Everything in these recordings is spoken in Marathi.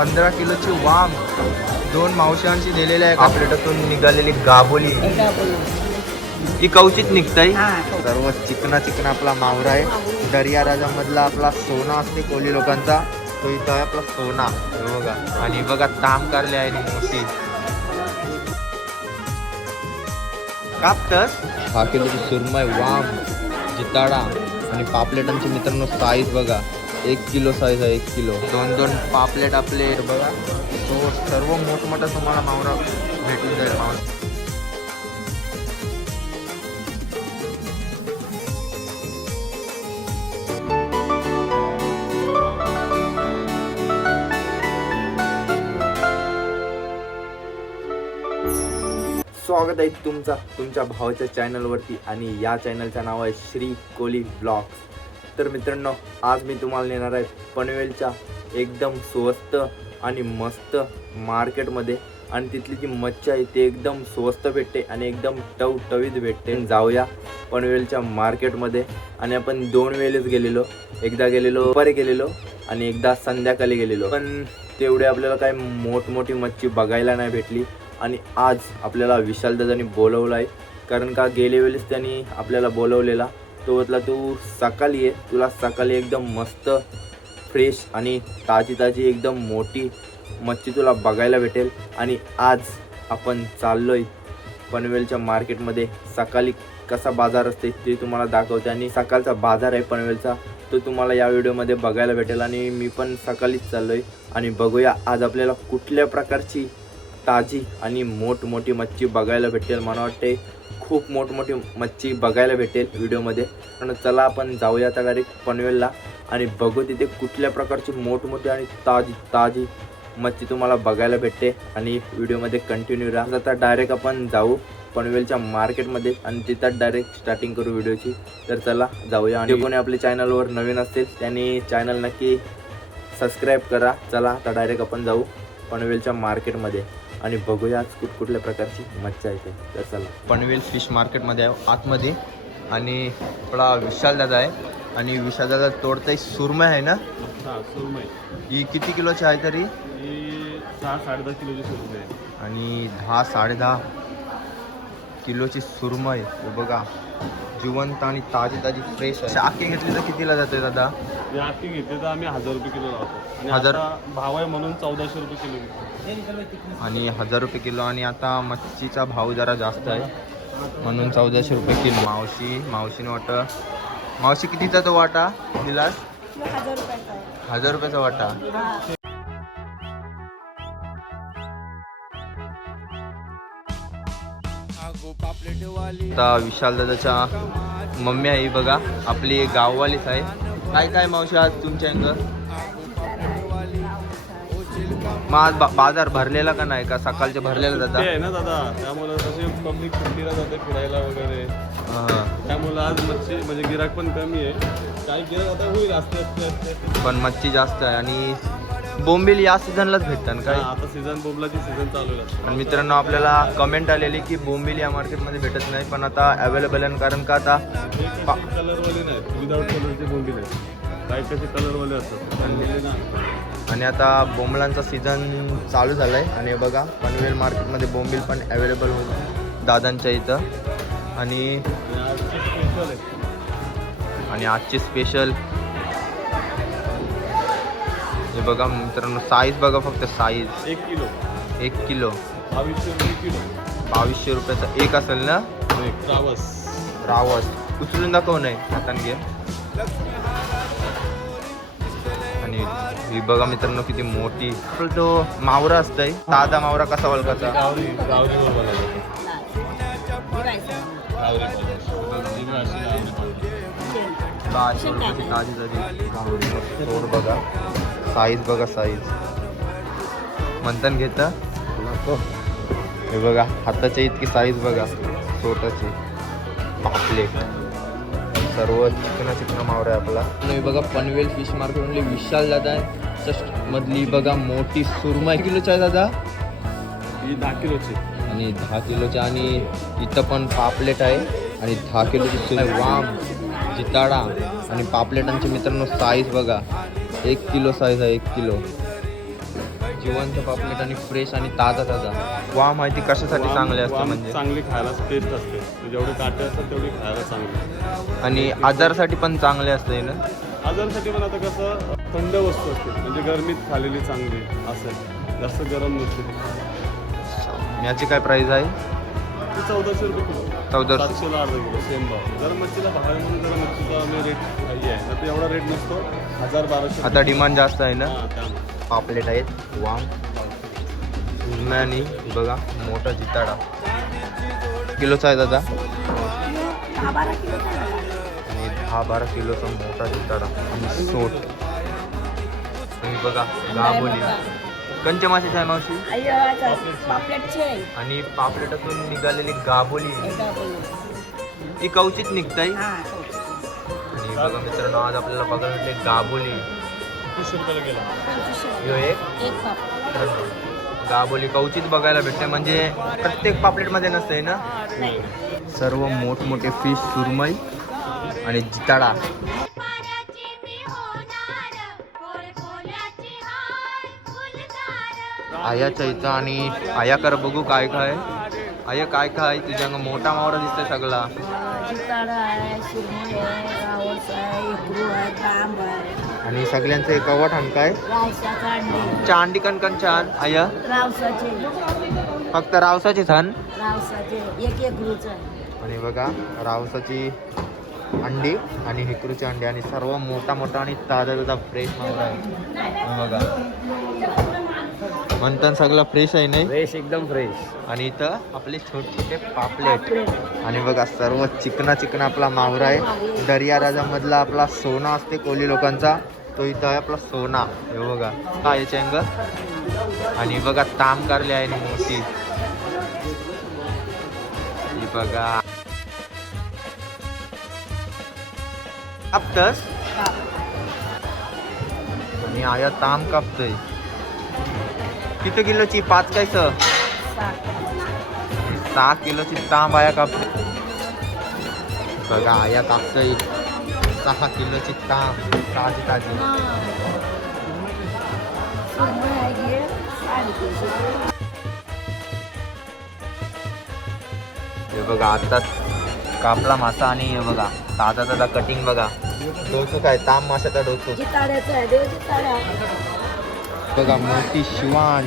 पंधरा किलोची वाम दोन मावशांची दिलेल्या आहे. कापलेटातून निघालेली गाबोली. ही कवचित निघताय. सर्व चिकना चिकना आपला मावरा आहे. दर्या राजा मधला आपला सोना असते कोली लोकांचा. तो इथं आहे आपला सोना. हे बघा. आणि बघा ताम कारले आहे मोठी. कापतस? हा किलोची सुरमई वाम जिताडा आणि पापलेटांचे मित्रांनो साईज बघा. एक किलो साईज आहे एक किलो. दोन दोन पापलेट आपले. बघा तो सर्व मोठमोठा तुम्हाला मावरा भेटून जाईल मावरा. स्वागत आहे तुमचा तुमच्या भावाच्या चॅनलवरती आणि या चॅनलचं नाव आहे श्री कोली ब्लॉग्स तर मित्रांनो आज मी तुम्हाला नेणार आहे पनवेलच्या एकदम स्वस्त आणि मस्त मार्केटमध्ये. आणि तिथली जी मच्छी आहे ती एकदम स्वस्त भेटते आणि एकदम टवटवीत भेटते. जाऊया पनवेलच्या मार्केटमध्ये. आणि आपण दोन वेळेस गेलेलो. एकदा गेलेलो दुपारी गेलेलो आणि एकदा संध्याकाळी गेलेलो. पण तेवढे आपल्याला काय मोठमोठी मच्छी बघायला नाही भेटली. आणि आज आपल्याला विशाल दादानी बोलवलं आहे. कारण का गेल्या वेळेस त्यांनी आपल्याला बोलवलेला. सोबतला तू सकाळी ये तुला सकाळी एकदम मस्त फ्रेश आणि ताजी ताजी एकदम मोठी मच्छी तुला बघायला भेटेल. आणि आज आपण चाललो आहे पनवेलच्या मार्केटमध्ये. सकाळी कसा बाजार असते ते तुम्हाला दाखवते. आणि सकाळचा बाजार आहे पनवेलचा तो तुम्हाला या व्हिडिओमध्ये बघायला भेटेल. आणि मी पण सकाळीच चाललो आहे आणि बघूया आज आपल्याला कुठल्या प्रकारची ताजी आणि मोठमोठी मच्छी बघायला भेटेल मला वाटते खूप मोठमोठी मच्छी बघायला भेटेल व्हिडिओमध्ये. पण चला आपण जाऊया आता डायरेक्ट पनवेलला आणि बघू तिथे कुठल्या प्रकारची मोठमोठी आणि ताजी ताजी मच्छी तुम्हाला बघायला भेटते. आणि व्हिडिओमध्ये कंटिन्यू राहा. आता डायरेक्ट आपण जाऊ पनवेलच्या मार्केटमध्ये आणि तिथं डायरेक्ट स्टार्टिंग करू व्हिडिओची. तर चला जाऊया. आणि कोणी आपल्या चॅनलवर नवीन असतील त्यांनी चॅनल नक्की सबस्क्राईब करा. चला आता डायरेक्ट आपण जाऊ पनवेलच्या मार्केटमध्ये आणि बघूया आज कुठकुठल्या प्रकारची मच्छी आहे ते तर चला. पनवेल फिश मार्केटमध्ये आहे आतमध्ये. आणि आपला विशाल दादा आहे. आणि विशाल दादा तोडताय सुरमई आहे ना? हा सुरमई ही किती किलोची आहे तरी? ही सहा साडेदहा किलोची सुरमई आहे. आणि दहा साडेदहा किलोची सुरमई हे बघा. जिवंत आणि ताजी ताजी फ्रेश आहे. आखी घेतली तर कितीला जाते दादा? आखी घेतली तर आम्ही हजार रुपये किलो लावतो. आणि हजार? आता भाव आहे म्हणून चौदाशे रुपये किलो. आणि हजार रुपये किलो आणि आता मच्छीचा भाव जरा जास्त आहे. म्हणून चौदाशे रुपये किलो. मावशी मावशीने वाट. मावशी कितीचा तो वाटा? दिलास हजार रुपयाचा वाटा. आता विशाल दादाच्या मम्मी आहे बघा. आपली गाववालीच आहे. काय काय मावशी आज तुमच्या अंग? मग आज बा- बाजार भरलेला का नाही? का सकाळचे भरलेला दादा? आहे ना दादा. त्यामुळे पब्लिक सुट्टीला जाते फिरायला वगैरे. हा. त्यामुळे आज मच्छी म्हणजे गिराक पण कमी आहे. काही गिराक आता होईल असते पण मच्छी जास्त आहे आणि बोंबील या सीझनलाच भेटतात काय आता सीझन बोबलाची सीझन चालू आहे. पण मित्रांनो आपल्याला कमेंट आलेली की बोंबील या मार्केटमध्ये भेटत नाही पण आता अवेलेबल आहे कारण का आता कलरवाले नाहीत विदाऊट कलरचे बोंबी नाहीत काही कसे कलरवाले असतात बोंबिले नाही. आणि आता बोंबलांचा सीझन चालू झाला आहे आणि बघा पनवेल मार्केटमध्ये बोंबील पण अवेलेबल होत दादांच्या इथं. आणि आणि आजचे स्पेशल हे बघा मित्रांनो साईज बघा फक्त साईज एक किलो. एक किलो. बावीसशे रुपये किलो. बावीसशे रुपयाचा एक असेल ना? एक. ट्रावस रावस. उचलून दाखव नाही हाताने घे. आणि ही बघा मित्रांनो किती मोठी. तो मावरा असतंय साधा मावरा कसा वळखाचा गावरी गावरी तोड बघा. साईज बघा साईज म्हणतान घेता? हे बघा हाताच्या इतकी साईज बघा. छोटाची. पापलेट सर्व चिकना चिकना मावरा आहे आपला. आणि बघा पनवेल फिश मार्केट म्हणजे विशाल दादा आहे. जस्ट मधली बघा मोठी सुरमई. किलोची आहे दादा? ही दहा किलोची. आणि दहा किलोच्या आणि इथं पण पापलेट आहे. आणि दहा किलोची सुरमई. वाम. जिताडा. आणि पापलेटांचे मित्रांनो साईज बघा. एक किलो साईज आहे एक किलो. जिवंत पापलेट आणि फ्रेश आणि ताजा ताजा. वा माहिती कशासाठी वाम- चांगले असते वाम म्हणजे? चांगली खायला टेस्ट असते. जेवढे काटे असतात तेवढी खायला चांगली. आणि आजारासाठी पण चांगले असते ना? आजारासाठी पण आता कसं थंड वस्तू असते. म्हणजे गरमीत खालेली चांगली असं जास्त गरम नसते. याची काय प्राइस आहे? ती चौदाशे रुपये किलो. चौदाशे. सातशेला अर्धा किलो. सेम भाव. जर मच्छीला भाव म्हणून जरा मच्छीचा आम्ही रेट आहे तर एवढा रेट नसतो. हजार बाराशे आता डिमांड जास्त आहे ना? हां, त्यामुळे. पापलेट आहेत वाम आणि बघा मोठा जिताडा. किलोचा आहे दादा? दहा बारा किलो आणि दहा बारा किलोचा मोठा जिताडा. आणि सोट. आणि बघा गाबोली कंच माशाची आहे मावशी? पापलेटचे. आणि पापलेटातून निघालेली गाबोली. एका. ती कवचित निघताय? हा. बघा मित्रांनो आज आपल्याला बघायला भेटले गाबोली. ह्यो एक. पापलेट. गाबोली कवचित बघायला भेटते म्हणजे प्रत्येक पापलेटमध्ये नसते ना? नाही. सर्व मोठमोठे फिश सुरमई आणि जिताडा. आयाच्या इथं आणि आयाकर बघू काय काय आया काय काय तुझ्या मोठा मावरा दिसतोय सगळा. जिताडा आहे सुरमई आहे रावस आहे इकडू आहे तांब आहे. आणि सगळ्यांचं एक अवट काय रावसा कांडे चांडी कणकण छान आया? रावसाचे. फक्त रावसाची छान रावसाचे. एक आहे. आणि बघा रावसाची अंडी आणि हिकरूची अंडी आणि सर्व मोठा मोठा आणि ताजा ताजा फ्रेश आहे. हे बघा. म्हणतात सगळं फ्रेश आहे नाही? फ्रेश एकदम फ्रेश आणि इथं आपले छोटे छोटे पापलेट. आणि बघा सर्व चिकना चिकना आपला मावरा आहे. दर्या राजामधला आपला सोना असते कोली लोकांचा. तो इथं आहे आपला सोना. हे बघा काय याचे अंग आणि बघा ताम कारले आहे मोठी बघा. कापतस? आणि आया ताम कापतोय. किती किलोची? पाच काय सर? सहा किलोची तांब आया कापते बघा आया कापतोय सहा किलोची तांब. ताजी ताजी. हे बघा आता कापला मासा आणि हे बघा ताजा ताजा कटिंग बघा. डोसू काय? तांब माशाचा डोसू. बघा मोठी शिवान.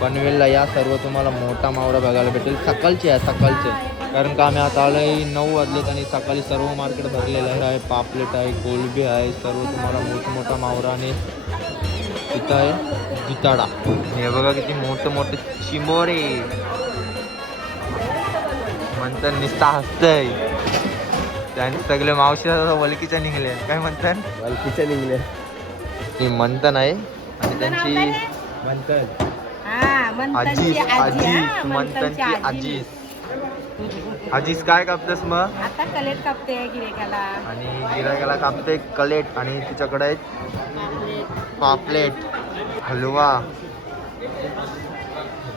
पनवेलला या सर्व तुम्हाला मोठा मावरा बघायला भेटेल. सकाळचे आहे सकाळचे. कारण का आम्ही आता आलोय नऊ वाजलेत आणि सकाळी सर्व मार्केट भरलेलं आहे. पापलेट आहे कोलबी आहे सर्व तुम्हाला मोठमोठा मावरा आणि तिथं आहे जिताडा हे बघा किती मोठं मोठे चिंबोरे. म्हणतात निस्ता हसतंय. त्याने सगळे मावशी वलकीच्या निघले काय म्हणतात? वालकीच्या निघल्या ही मंथन आहे आणि त्यांची म्हणतात हा? आजीस मंथनची आजी आजी मंथनची मंथनची आजीस आजीस काय कापतस मग? आता कलेट कापते गिरेकाला. आणि गिरायकाला कापते कलेट आणि तिच्याकडे आहेत पापलेट. हलवा.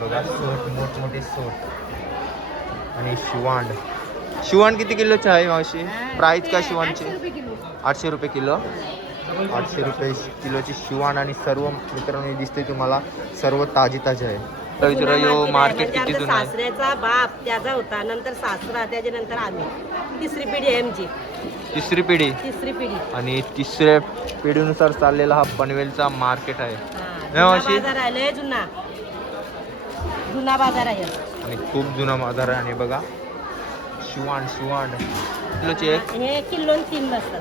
बघा सोट मोठमोठी सोट. आणि शिवांड. शिवांड किती किलोची आहे मावशी? प्राइस काय शिवांडची? आठशे रुपये किलो. आठशे रुपये किलोची शिवाण आणि सर्व मित्रांनो दिसते तुम्हाला. सर्व ताजी ताजी आहे मार्केट किती जुनं आहे? सासऱ्याचा बाप त्याचा होता नंतर सासरा त्याच्यानंतर आम्ही. तिसरी पिढी आहे आमची. तिसरी पिढी. तिसरी पिढी. आणि तिसऱ्या पिढीनुसार चाललेला हा पनवेलचा मार्केट आहे. हा. जुना मावशी? बाजार आहे लय जुना. जुना बाजार आहे. आणि खूप जुना बाजार आहे. आणि बघा शिवाण शिवाण किलोची एक? हे किलो तीन बसतात.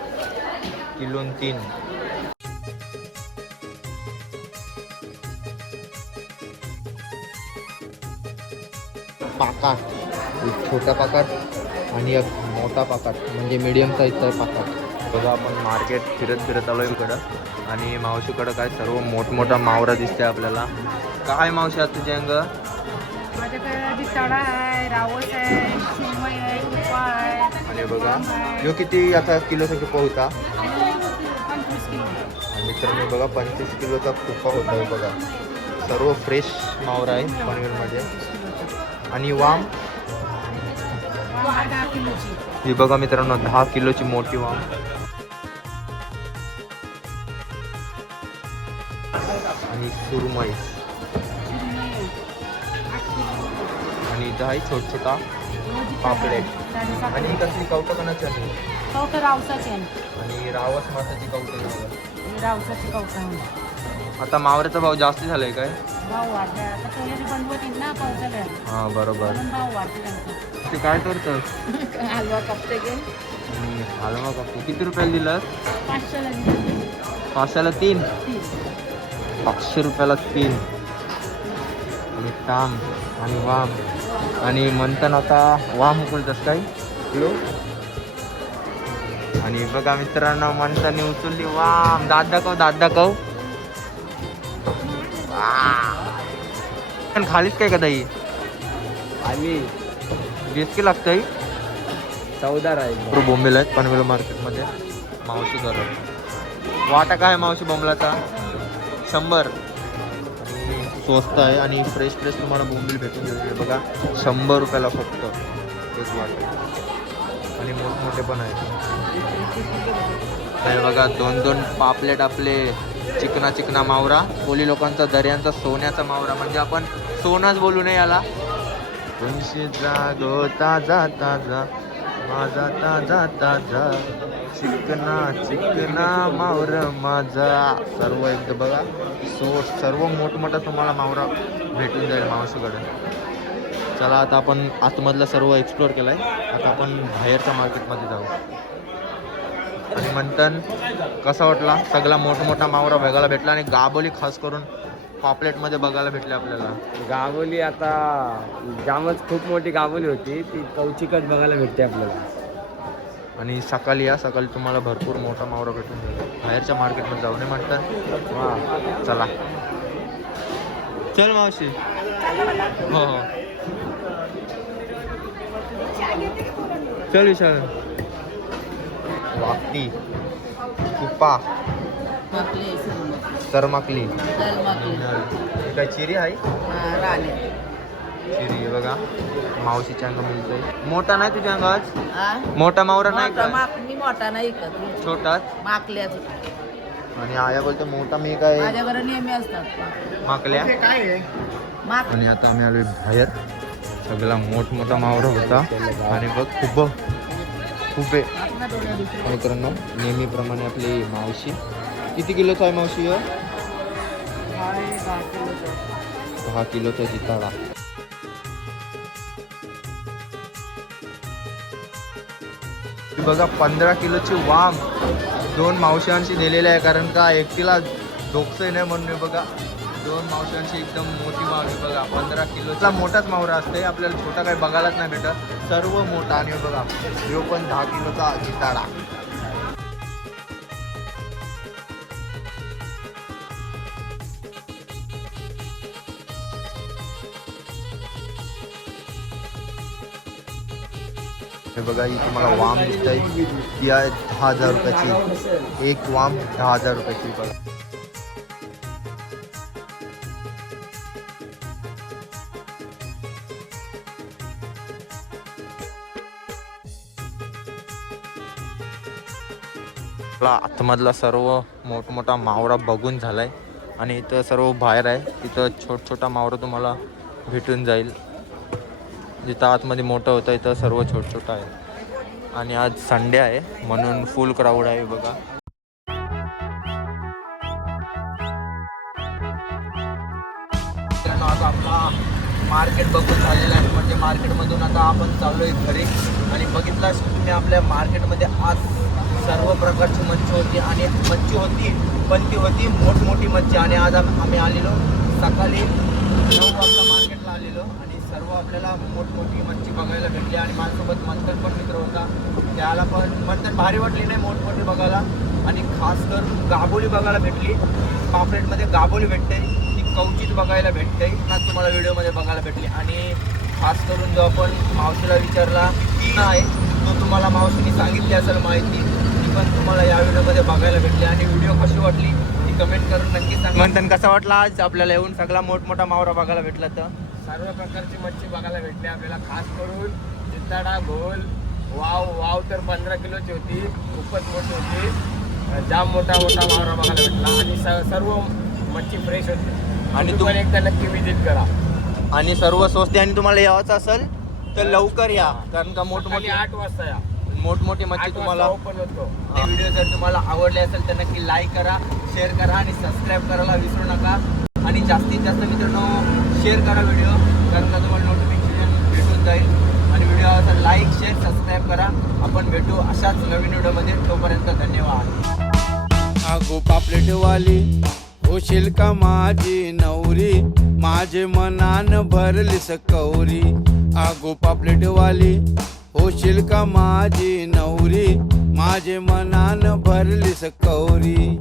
किलोन तीन पाकाट एक छोटा पाकाट आणि एक मोठा पाकाट म्हणजे मीडियम साईजचा पाकाट बघा आपण मार्केट फिरत फिरत आलो इकडं. आणि मावशीकडं काय सर्व मोठमोठा मावरा दिसते आपल्याला. काय मावशी आज तुझ्या अंग? आणि बघा. ह्यो किती आता किलोसाठी पोहता? मित्रांनो बघा पंचवीस किलोचा कुप्पा होता आहे बघा. सर्व फ्रेश मावरा आहे पनवेलमध्ये आणि वाम? दहा दहा ही बघा मित्रांनो दहा किलोची मोठी वाम. आणि सुरमई. आणि इथं आहे छोट छोटा पापलेट. आणि कसली? रावसाची आहे. आणि रावस मासाची कौटक आता मावऱ्याचा भाव जास्त झालाय काय? भाऊ वाढले. आता पहिल्याची बनवतील ना पावसाळ्यात? हा बरोबर. म्हणून ते काय करतात? हलवा कापते गे हलवा किती रुपयाला दिलं पाचशेला दिली. पाचशेला तीन? तीस. पाचशे रुपयाला तीन. आणि ताम आणि वाम. आणि म्हणताना आता वाम उकळतस काय? किलो आणि बघा मित्रांनो म्हणताना उचलली वाम दात दाखव दात दाखव पण खालीच काय का ताई? आम्ही बेसकी लागतंय? चौदा राहील. बोंबेल आहेत पनवेल मार्केटमध्ये. मावशी करत वाटा काय मावशी बोंबलाचा? शंभर. स्वस्त आहे आणि फ्रेश फ्रेश तुम्हाला बोंबील भेटून जाईल. बघा शंभर रुपयाला फक्त एक वाटा. आणि मोठमोठे पण आहेत. काय बघा दोन दोन पापलेट आपले चिकना चिकना मावरा. कोली लोकांचा दर्यांचा सोन्याचा मावरा. म्हणजे आपण सोनाच बोलू नये याला. दोनशे जागो ताजा ताजा. माझा ताजा ताजा. चिकना चिकना मावर माझा. सर्व एकदा बघा सो सर्व मोठमोठा तुम्हाला मावरा भेटून जाईल मावशीकडे. चला आता आपण आतमधला सर्व एक्सप्लोअर केलाय. आता आपण बाहेरच्या मार्केटमध्ये जाऊ. आणि म्हणतात कसा वाटला? सगळा मोठमोठा मावरा बघायला भेटला आणि गाबोली खास करून पापलेटमध्ये बघायला भेटले आपल्याला. गावोली आता जामच खूप मोठी गावोली होती. ती कौचिकच बघायला भेटते आपल्याला. आणि सकाळी या सकाळी तुम्हाला भरपूर मोठा मावरा भेटून जाईल. बाहेरच्या मार्केटमध्ये जाऊ नये म्हणतात. वा. चला. चल मावशी. हो हो. चल विशाल. वाकटी कुप्पा सरमाकली काय चिरी आहे? चिरी बघा. मावशीच्या अंग मिळतंय. मोठा नाही तुझ्या अंगात मोठा मावरा नाही का? मी मोठा नाही करत छोटाच? माकल्याच. आणि आया बोलतो मोठा मी काय? माझ्याकडे नेहमी असतात. माकल्या? माक आणि आता आम्ही आलोय बाहेर. सगळा मोठमोठा मावरा होता. आणि बघ खूप खूप आहे. मित्रांनो नेहमीप्रमाणे आपली मावशी. किती किलोचा आहे मावशी दहा किलोचा जिताळा बघा पंधरा किलोची वाम दोन मावशांशी दिलेली आहे कारण का एकटीला झोपसे नाही म्हणून बघा. दोन मावशांची एकदम मोठी मावशी बघा पंधरा किलोचा. मोठाच मावरा असते आपल्याला छोटा काही बघायलाच नाही भेटत. सर्व मोठा. आणि बघा ह्यो पण दहा किलोचा जिताडा. हे बघा ही तुम्हाला वाम दिसत आहे ती आहे दहा हजार रुपयाची. एक वाम दहा हजार रुपयाची. बघा आपला आतमधला सर्व मोठमोठा मावरा बघून झालाय. आणि इथं सर्व बाहेर आहे. तिथं छोट छोटा मावरा तुम्हाला भेटून जाईल. जिथं आतमध्ये मोठं होतं इथं सर्व छोट छोटं आहे. आणि आज संडे आहे म्हणून फुल क्राऊड आहे बघा. आता आपला मार्केट बघून झालेलं आहे. म्हणजे मार्केटमधून आता आपण चाललोय घरी. आणि बघितला मी तुम्ही आपल्या मार्केटमध्ये आज सर्व प्रकारची मच्छी होती आणि मच्छी होती पण ती होती मोठमोठी मच्छी. आणि आज आम्ही आलेलो सकाळी नऊ वाजता मार्केटला आलेलो आणि सर्व आपल्याला मोठमोठी मच्छी बघायला भेटली. आणि माझ्यासोबत मंथन पण मित्र होता. त्याला पण मंथन भारी वाटली नाही मोठमोठी बघायला. आणि खास कर गाबोली बघायला भेटली. पापलेटमध्ये गाबोली भेटते ती कवचित बघायला भेटते. आज तुम्हाला व्हिडिओमध्ये बघायला भेटली. आणि खास करून जो आपण मावशीला विचारला की नाही. तो तुम्हाला मावशीने सांगितली असेल माहिती. पण तुम्हाला या व्हिडिओमध्ये बघायला भेटली आणि व्हिडिओ कशी वाटली ती कमेंट करून नक्की सांगा. मंथन कसा वाटला आज आपल्याला येऊन सगळा मोठमोठा मावरा बघायला भेटला तर? सर्व प्रकारची मच्छी बघायला भेटली. आपल्याला खास करून जिताडा घोल वाव वाव तर पंधरा किलोची होती खूपच मोठी होती. जाम मोठा मोठा मावरा बघायला भेटला. आणि स- सर्व मच्छी फ्रेश होते. आणि आणि तुम- तुम्ही एकदा नक्की विजिट करा. आणि सर्व स्वस्त आहे आणि तुम्हाला यावायचं असेल तर लवकर या. कारण का मोठमोठी आठ वाजता या. मोठमोठी मच्छी तुम्हाला वाजता ओपन होतो व्हिडिओ जर तुम्हाला आवडले असेल तर नक्की लाईक करा शेअर करा आणि सबस्क्राईब करायला विसरू नका. आणि जास्तीत जास्त मित्रांनो शेअर करा व्हिडिओ कारण का तुम्हाला नोटिफिकेशन भेटून जाईल. आणि व्हिडिओ आवडता लाईक शेअर सबस्क्राईब करा. आपण भेटू अशाच नवीन व्हिडिओमध्ये तोपर्यंत धन्यवाद. आगो पापलेटवाली होशील का माझी नवरी? माझे मनान भरली सकौरी आगो पापलेटवाली होशील का माझी नवरी? माझे मनान भरली कौरी.